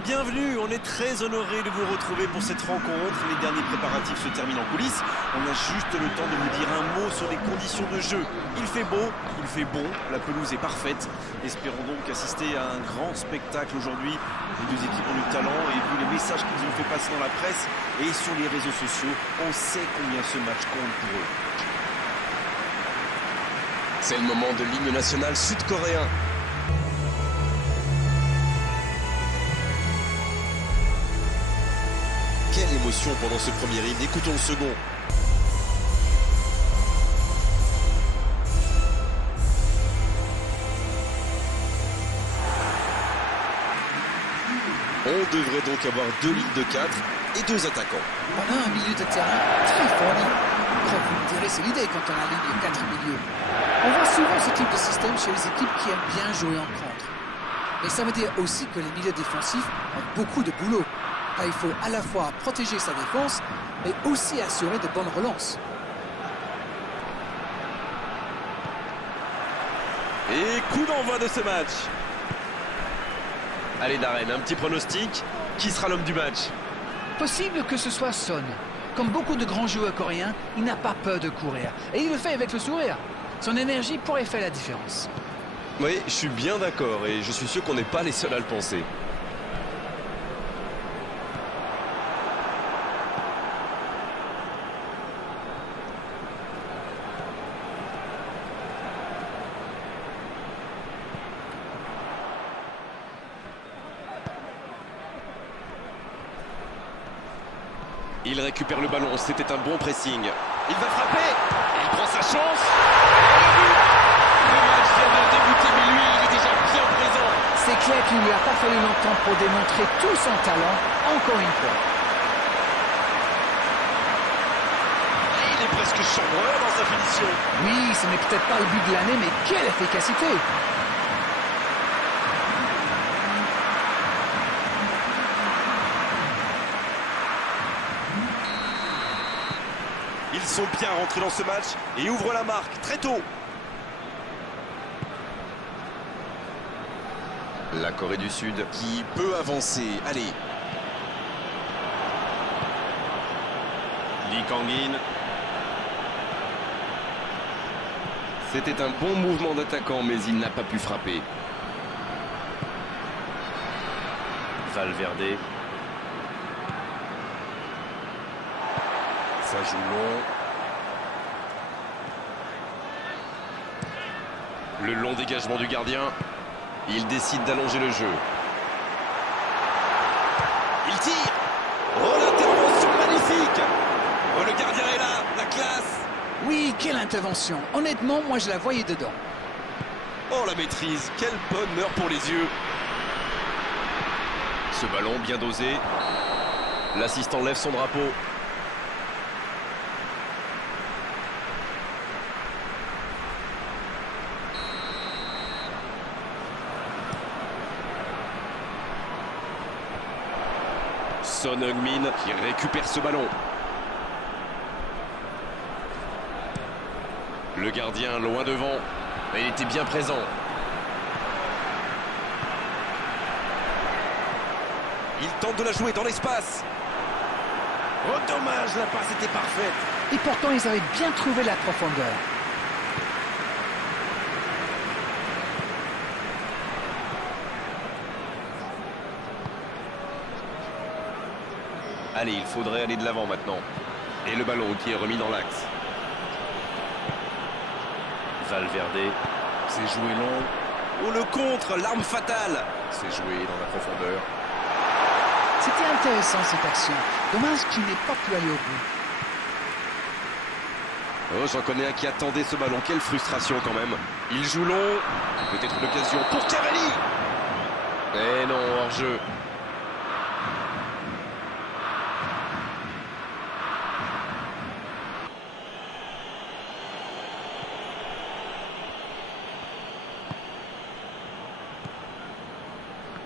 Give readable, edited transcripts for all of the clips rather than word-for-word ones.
Et bienvenue, on est très honoré de vous retrouver pour cette rencontre. Les derniers préparatifs se terminent en coulisses. On a juste le temps de vous dire un mot sur les conditions de jeu. Il fait beau, il fait bon, la pelouse est parfaite. Espérons donc assister à un grand spectacle aujourd'hui. Les deux équipes ont du talent et vu les messages qu'ils ont fait passer dans la presse et sur les réseaux sociaux, on sait combien ce match compte pour eux. C'est le moment de l'hymne national sud-coréen. Quelle émotion pendant ce premier hymne, écoutons le second. On devrait donc avoir deux lignes de 4 et deux attaquants. On a un milieu de terrain très fourni. Comme vous me direz, c'est l'idée quand on a une ligne de 4 milieux. On voit souvent ce type de système chez les équipes qui aiment bien jouer en contre. Mais ça veut dire aussi que les milieux défensifs ont beaucoup de boulot. Car il faut à la fois protéger sa défense, mais aussi assurer de bonnes relances. Et coup d'envoi de ce match. Allez Darren, un petit pronostic. Qui sera l'homme du match? Possible que ce soit Son. Comme beaucoup de grands joueurs coréens, il n'a pas peur de courir. Et il le fait avec le sourire. Son énergie pourrait faire la différence. Oui, je suis bien d'accord et je suis sûr qu'on n'est pas les seuls à le penser. Il récupère le ballon, c'était un bon pressing. Il va frapper, il prend sa chance. Le match vient de débuter, mais lui, il est déjà bien présent. C'est clair qu'il ne lui a pas fallu longtemps pour démontrer tout son talent, encore une fois. Il est presque chambreur dans sa finition. Oui, ce n'est peut-être pas le but de l'année, mais quelle efficacité! Ils sont bien rentrés dans ce match et ouvrent la marque très tôt. La Corée du Sud qui peut avancer. Allez. Lee Kang-in. C'était un bon mouvement d'attaquant, mais il n'a pas pu frapper. Valverde. Ça joue long. Le long dégagement du gardien. Il décide d'allonger le jeu. Il tire. Oh, l'intervention magnifique. Oh, le gardien est là. La classe. Oui, quelle intervention! Honnêtement, moi je la voyais dedans. Oh, la maîtrise. Quel bonheur pour les yeux. Ce ballon bien dosé. L'assistant lève son drapeau. Son Heung-min qui récupère ce ballon. Le gardien loin devant, mais il était bien présent. Il tente de la jouer dans l'espace. Oh dommage, la passe était parfaite. Et pourtant, ils avaient bien trouvé la profondeur. Allez, il faudrait aller de l'avant maintenant. Et le ballon qui est remis dans l'axe. Valverde, c'est joué long. Oh, le contre, l'arme fatale. C'est joué dans la profondeur. C'était intéressant cette action. Dommage qu'il n'ait pas pu aller au bout. Oh, j'en connais un qui attendait ce ballon. Quelle frustration quand même. Il joue long. Peut-être une occasion pour Cavani. Eh non, hors-jeu.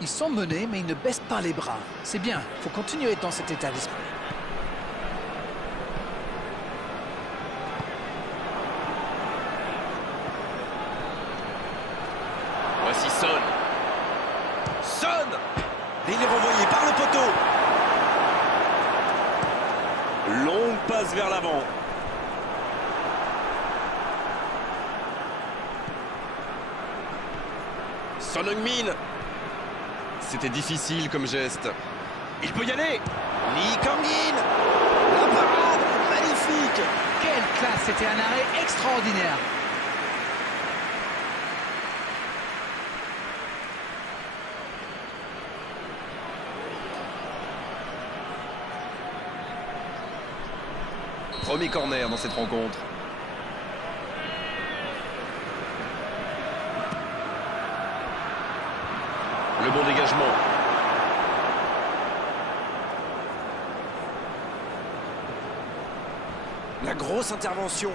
Ils sont menés, mais ils ne baissent pas les bras. C'est bien, il faut continuer dans cet état d'esprit. Voici Son. Son. Et il est renvoyé par le poteau. Longue passe vers l'avant. Son Heung-min. C'était difficile comme geste. Il peut y aller. Lee Kang-in. La parade. Magnifique. Quelle classe, c'était un arrêt extraordinaire. Premier corner dans cette rencontre. Le bon dégagement. La grosse intervention.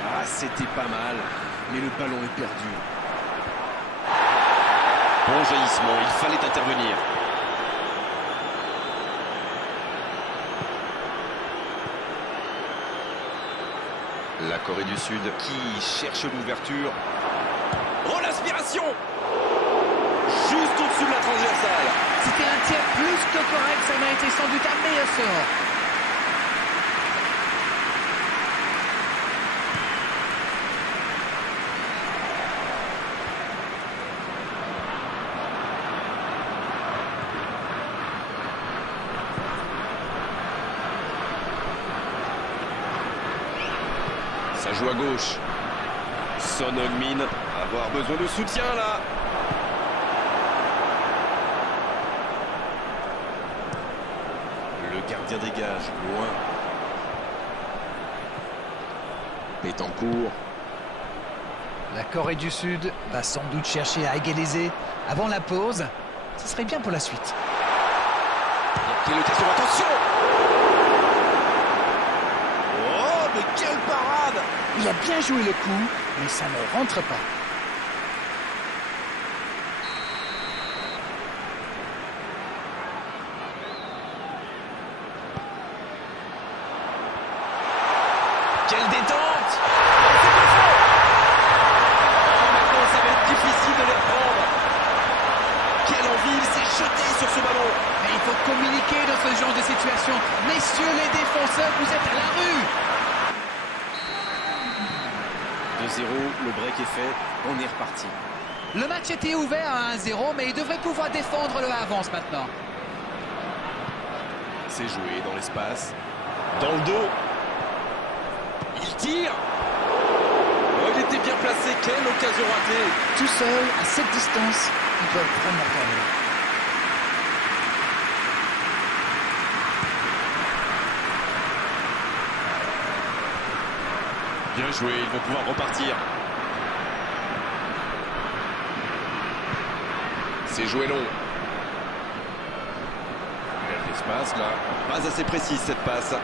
Ah, c'était pas mal, mais le ballon est perdu. Bon jaillissement, il fallait intervenir. La Corée du Sud qui cherche l'ouverture. Oh, l'aspiration! Juste au-dessus de la transversale. C'était un tir plus que correct, ça m'a été sans doute un meilleur sort. Ça joue à gauche. Son Heung-min va avoir besoin de soutien là. Le gardien dégage, loin. Betancourt. La Corée du Sud va sans doute chercher à égaliser avant la pause. Ce serait bien pour la suite. Il y a l'occasion, attention! Oh, mais quelle parade! Il a bien joué le coup, mais ça ne rentre pas. Quelle détente! Maintenant, ça va être difficile de les reprendre. Quelle envie, il s'est jeté sur ce ballon. Mais il faut communiquer dans ce genre de situation. Messieurs les défenseurs, vous êtes à la rue. 2-0, le break est fait, on est reparti. Le match était ouvert à 1-0, mais il devrait pouvoir défendre le avance maintenant. C'est joué dans l'espace, dans le dos. Il tire. Oh, il était bien placé, quelle occasion ratée. Tout seul, à cette distance, ils peuvent vraiment parler. Bien joué, ils vont pouvoir repartir. C'est joué long. Il y a de l'espace là. Pas assez précise cette passe.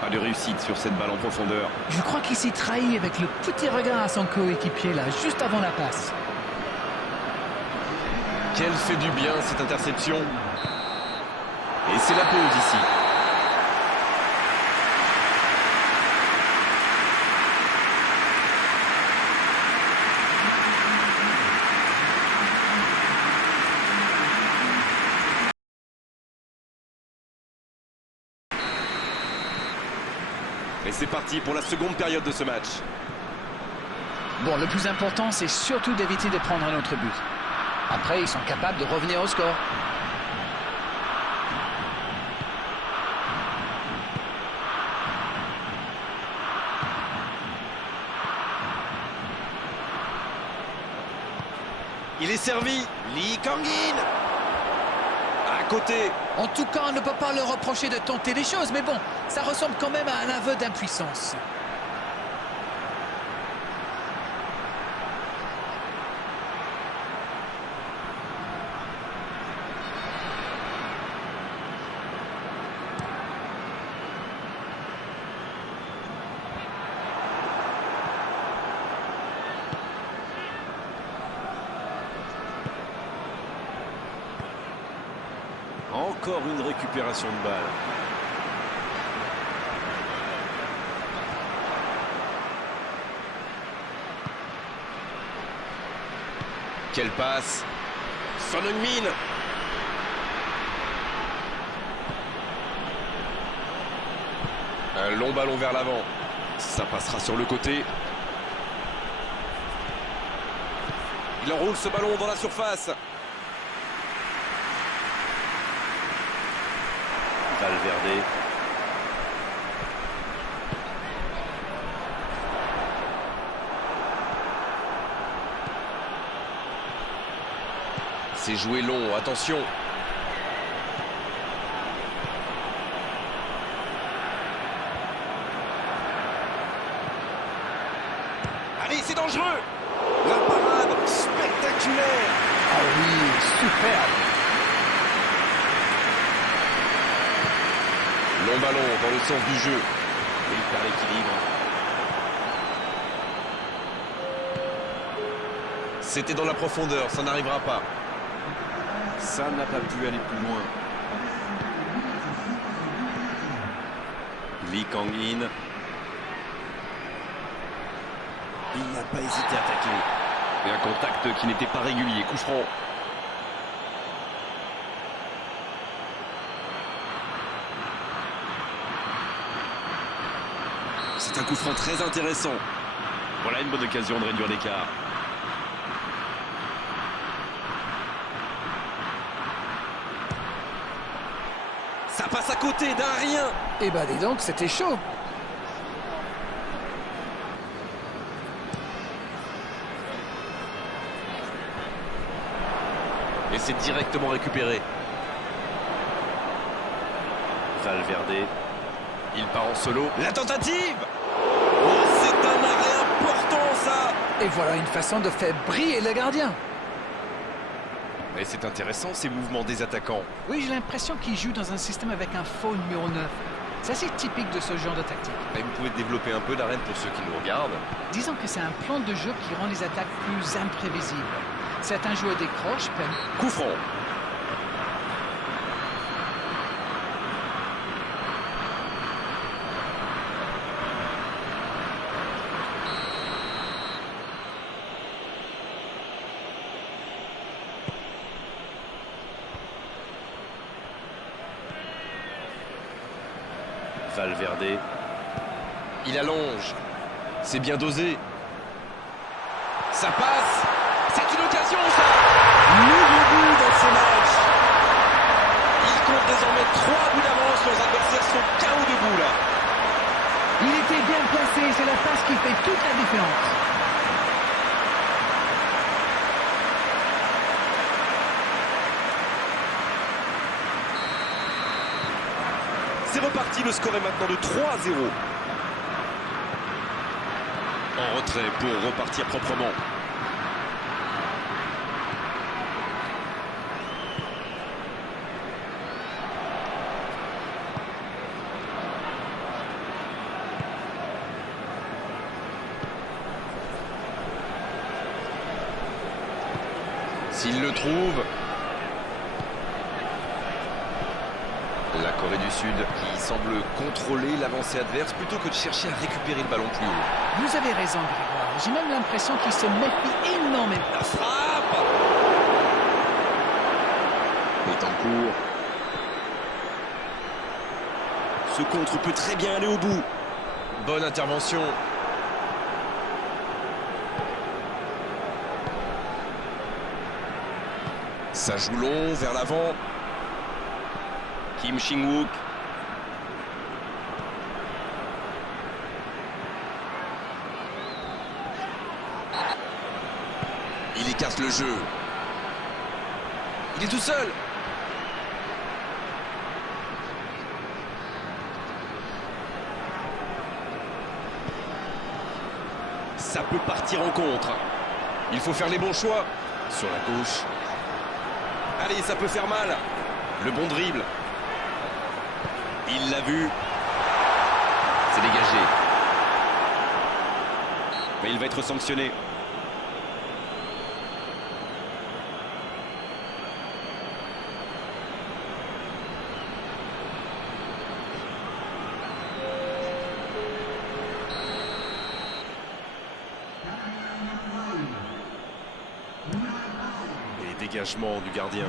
Pas de réussite sur cette balle en profondeur. Je crois qu'il s'est trahi avec le petit regard à son coéquipier là, juste avant la passe. Quelle fait du bien cette interception. Et c'est la pause ici. Et c'est parti pour la seconde période de ce match. Bon, le plus important, c'est surtout d'éviter de prendre un autre but. Après, ils sont capables de revenir au score. Il est servi. Lee Kang-in. À côté. En tout cas, on ne peut pas leur reprocher de tenter des choses, mais bon, ça ressemble quand même à un aveu d'impuissance. Encore une récupération de balle. Quelle passe! Son Heung-min! Un long ballon vers l'avant. Ça passera sur le côté. Il enroule ce ballon dans la surface. Valverde. C'est joué long, attention. Allez, c'est dangereux. La parade spectaculaire. Ah oui, superbe. Long ballon dans le sens du jeu. Et il perd l'équilibre. C'était dans la profondeur, ça n'arrivera pas. Ça n'a pas pu aller plus loin. Lee Kang-in. Il n'a pas hésité à tacler. Et un contact qui n'était pas régulier. Coup franc. C'est un coup franc très intéressant. Voilà une bonne occasion de réduire l'écart. Ça passe à côté d'un rien. Eh ben dis donc, c'était chaud. Et c'est directement récupéré. Valverde. Il part en solo. La tentative. Oh, c'est un arrêt important, ça. Et voilà une façon de faire briller le gardien. Et c'est intéressant, ces mouvements des attaquants. Oui, j'ai l'impression qu'il joue dans un système avec un faux numéro 9. C'est assez typique de ce genre de tactique. Et vous pouvez développer un peu d'arène pour ceux qui nous regardent. Disons que c'est un plan de jeu qui rend les attaques plus imprévisibles. Certains joueurs décrochent, Coup franc. Valverde. Il allonge. C'est bien dosé. Ça passe. C'est une occasion, ça. Nouveau but dans ce match. Il compte désormais 3 buts d'avance. Leurs adversaires sont KO debout là. il était bien placé, c'est la passe qui fait toute la différence. C'est reparti, le score est maintenant de 3-0. En retrait pour repartir proprement. S'il le trouve. La Corée du Sud qui semble contrôler l'avancée adverse plutôt que de chercher à récupérer le ballon plus haut. Vous avez raison, Grégoire. J'ai même l'impression qu'il se méfie énormément. La frappe est en cours. Ce contre peut très bien aller au bout. Bonne intervention. Ça joue long vers l'avant. Kim Shin-wook. Il écarte le jeu. Il est tout seul. Ça peut partir en contre. Il faut faire les bons choix. Sur la gauche. Allez, ça peut faire mal. Le bon dribble. Il l'a vu. C'est dégagé. Mais il va être sanctionné. dégagement du gardien.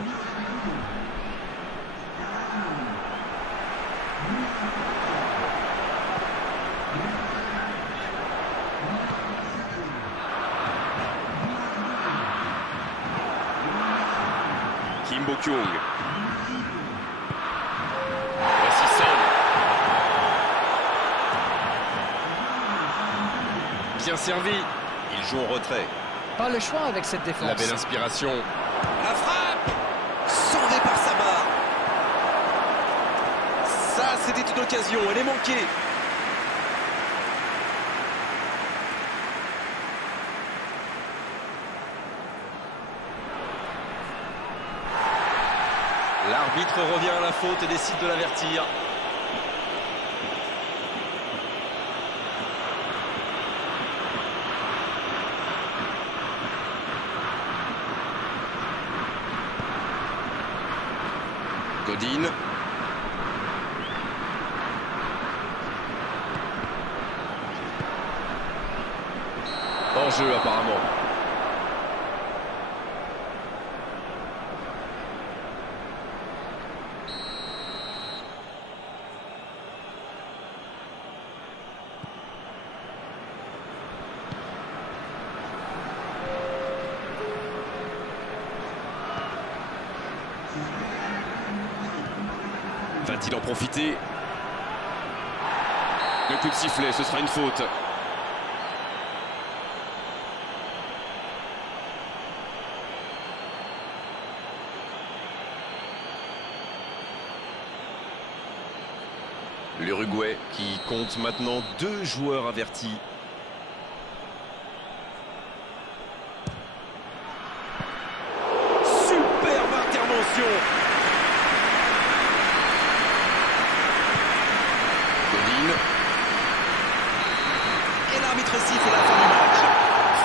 Kim Bo-kyung. Voici Son. Bien servi. Il joue en retrait. Pas le choix avec cette défense. La belle inspiration. La frappe sauvée par sa barre. Ça, c'était une occasion. Elle est manquée. L'arbitre revient à la faute et décide de l'avertir. Godin. Hors jeu apparemment. Va-t-il en profiter? Le coup de sifflet, ce sera une faute. L'Uruguay qui compte maintenant 2 joueurs avertis. Superbe intervention. Et l'arbitre siffle la fin du match.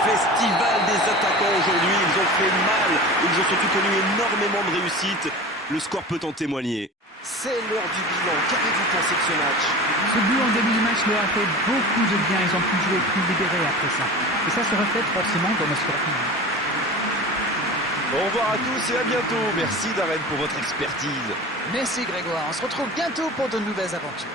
Festival des attaquants aujourd'hui, ils ont fait mal, ils ont surtout connu énormément de réussite. Le score peut en témoigner. C'est l'heure du bilan, qu'avez-vous pensé de ce match? Ce but en début de match leur a fait beaucoup de bien, ils ont pu jouer plus libérés après ça. Et ça se reflète forcément dans le score final. Au revoir à tous et à bientôt. Merci Darren pour votre expertise. Merci Grégoire, on se retrouve bientôt pour de nouvelles aventures.